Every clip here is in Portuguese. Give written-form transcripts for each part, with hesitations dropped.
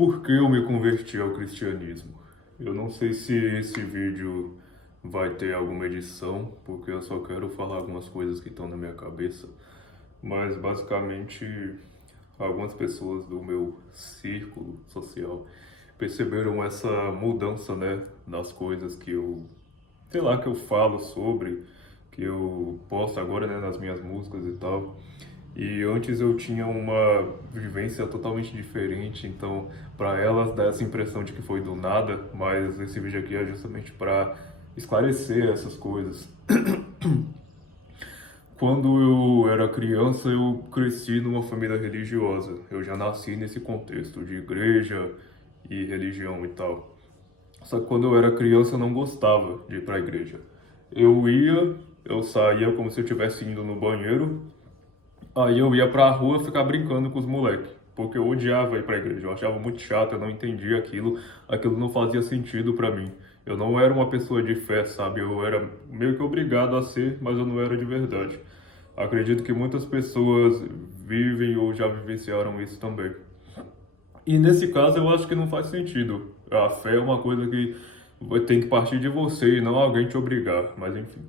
Por que eu me converti ao cristianismo? Eu não sei se esse vídeo vai ter alguma edição, porque eu só quero falar algumas coisas que estão na minha cabeça, mas basicamente algumas pessoas do meu círculo social perceberam essa mudança, né, das coisas que eu, sei lá, que eu falo sobre, que eu posto agora, né, nas minhas músicas e tal. E antes eu tinha uma vivência totalmente diferente, então para elas dá essa impressão de que foi do nada, mas esse vídeo aqui é justamente para esclarecer essas coisas. Quando eu era criança, eu cresci numa família religiosa. Eu já nasci nesse contexto de igreja e religião e tal. Só que quando eu era criança, eu não gostava de ir para a igreja. Eu saía como se eu estivesse indo no banheiro. Aí eu ia pra rua ficar brincando com os moleques, porque eu odiava ir pra igreja, eu achava muito chato, eu não entendia aquilo não fazia sentido pra mim. Eu não era uma pessoa de fé, sabe? Eu era meio que obrigado a ser, mas eu não era de verdade. Acredito que muitas pessoas vivem ou já vivenciaram isso também. E nesse caso eu acho que não faz sentido. A fé é uma coisa que tem que partir de você e não alguém te obrigar, mas enfim.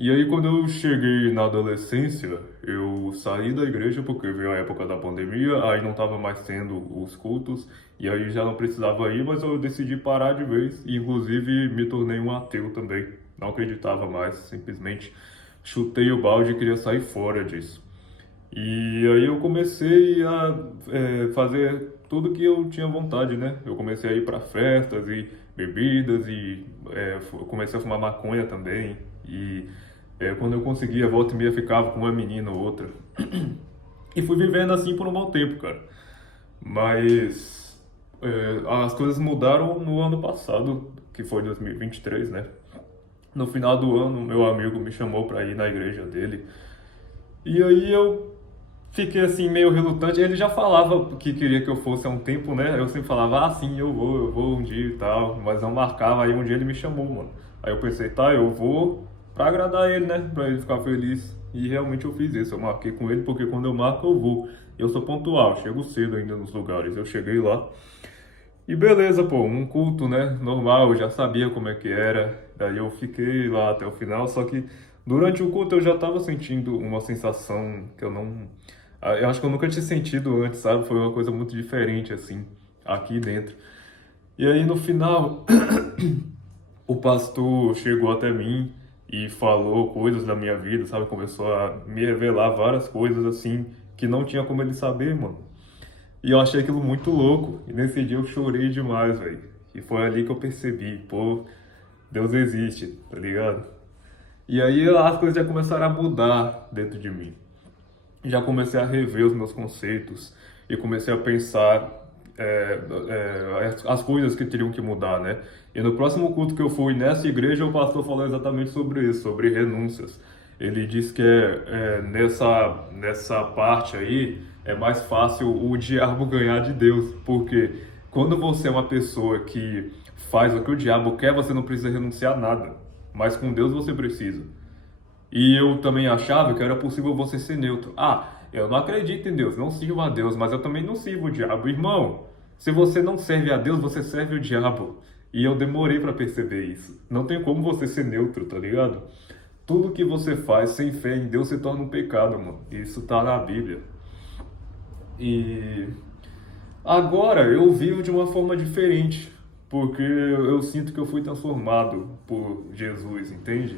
E aí, quando eu cheguei na adolescência, eu saí da igreja porque veio a época da pandemia, aí não estava mais tendo os cultos, e aí já não precisava ir, mas eu decidi parar de vez, e inclusive me tornei um ateu também. Não acreditava mais, simplesmente chutei o balde e queria sair fora disso. E aí eu comecei a fazer tudo que eu tinha vontade, né? Eu comecei a ir para festas e bebidas e comecei a fumar maconha também. E quando eu conseguia, volta e meia ficava com uma menina ou outra. E fui vivendo assim por um bom tempo, cara. Mas as coisas mudaram no ano passado, que foi 2023, né? No final do ano, meu amigo me chamou para ir na igreja dele. E aí eu fiquei assim meio relutante. Ele já falava que queria que eu fosse há um tempo, né? Eu sempre falava, ah, sim, eu vou um dia e tal, mas não marcava. Aí um dia ele me chamou, mano. Aí eu pensei, tá, eu vou pra agradar ele, né? Pra ele ficar feliz. E realmente eu fiz isso. Eu marquei com ele porque quando eu marco eu vou. Eu sou pontual, chego cedo ainda nos lugares. Eu cheguei lá. E beleza, pô, um culto, né? Normal, eu já sabia como é que era. Daí eu fiquei lá até o final, só que durante o culto eu já tava sentindo uma sensação que eu não. Eu acho que eu nunca tinha sentido antes, sabe? Foi uma coisa muito diferente, assim, aqui dentro. E aí no final, o pastor chegou até mim e falou coisas da minha vida, sabe? Começou a me revelar várias coisas, assim, que não tinha como ele saber, mano. E eu achei aquilo muito louco. E nesse dia eu chorei demais, velho. E foi ali que eu percebi, pô, Deus existe, tá ligado? E aí as coisas já começaram a mudar dentro de mim. Já comecei a rever os meus conceitos e comecei a pensar as coisas que teriam que mudar, né? E no próximo culto que eu fui nessa igreja, o pastor falou exatamente sobre isso, sobre renúncias. Ele disse que nessa parte aí é mais fácil o diabo ganhar de Deus, porque quando você é uma pessoa que faz o que o diabo quer, você não precisa renunciar a nada, mas com Deus você precisa. E eu também achava que era possível você ser neutro. Ah, eu não acredito em Deus, não sirvo a Deus, mas eu também não sirvo o diabo. Irmão, se você não serve a Deus, você serve o diabo. E eu demorei para perceber isso. Não tem como você ser neutro, tá ligado? Tudo que você faz sem fé em Deus se torna um pecado, mano. Isso tá na Bíblia. E agora eu vivo de uma forma diferente, porque eu sinto que eu fui transformado por Jesus, entende?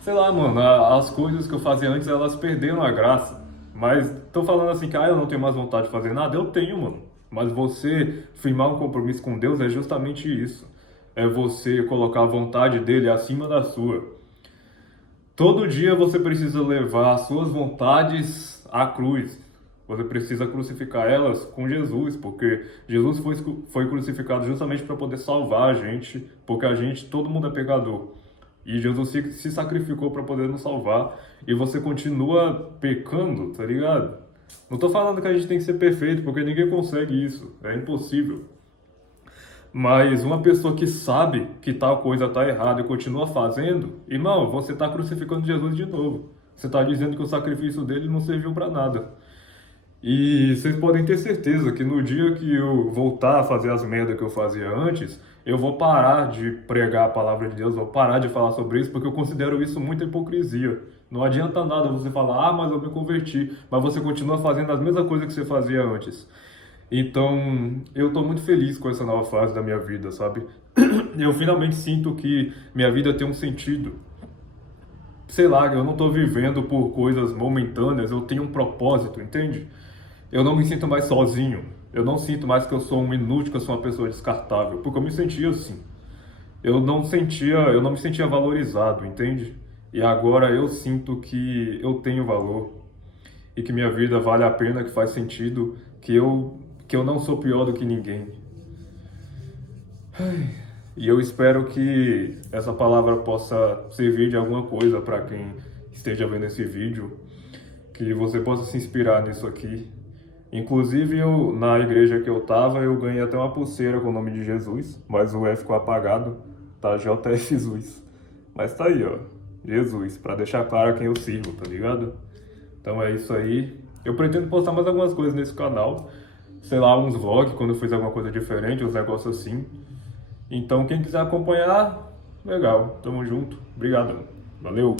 Sei lá, mano, as coisas que eu fazia antes, elas perderam a graça. Mas tô falando assim que eu não tenho mais vontade de fazer nada, eu tenho, mano. Mas você firmar um compromisso com Deus é justamente isso. É você colocar a vontade dele acima da sua. Todo dia você precisa levar as suas vontades à cruz. Você precisa crucificar elas com Jesus, porque Jesus foi crucificado justamente para poder salvar a gente, porque todo mundo é pecador. E Jesus se sacrificou para poder nos salvar. E você continua pecando, tá ligado? Não tô falando que a gente tem que ser perfeito, porque ninguém consegue isso. É impossível. Mas uma pessoa que sabe que tal coisa tá errada e continua fazendo, irmão, você tá crucificando Jesus de novo. Você tá dizendo que o sacrifício dele não serviu para nada. E vocês podem ter certeza que no dia que eu voltar a fazer as merdas que eu fazia antes, eu vou parar de pregar a palavra de Deus, vou parar de falar sobre isso, porque eu considero isso muita hipocrisia. Não adianta nada você falar, ah, mas eu me converti, mas você continua fazendo as mesmas coisas que você fazia antes. Então, eu tô muito feliz com essa nova fase da minha vida, sabe? Eu finalmente sinto que minha vida tem um sentido. Sei lá, eu não tô vivendo por coisas momentâneas, eu tenho um propósito, entende? Eu não me sinto mais sozinho. Eu não sinto mais que eu sou um inútil, que eu sou uma pessoa descartável, porque eu me sentia assim. Eu não me sentia valorizado, entende? E agora eu sinto que eu tenho valor e que minha vida vale a pena, que faz sentido, que eu não sou pior do que ninguém. E eu espero que essa palavra possa servir de alguma coisa para quem esteja vendo esse vídeo, que você possa se inspirar nisso aqui. Inclusive, na igreja que eu tava, eu ganhei até uma pulseira com o nome de Jesus, mas o E ficou apagado, tá JS Jesus. Mas tá aí, ó, Jesus, para deixar claro a quem eu sirvo, tá ligado? Então é isso aí. Eu pretendo postar mais algumas coisas nesse canal, sei lá, uns vlogs quando eu fizer alguma coisa diferente, uns negócios assim. Então, quem quiser acompanhar, legal, tamo junto. Obrigado, valeu!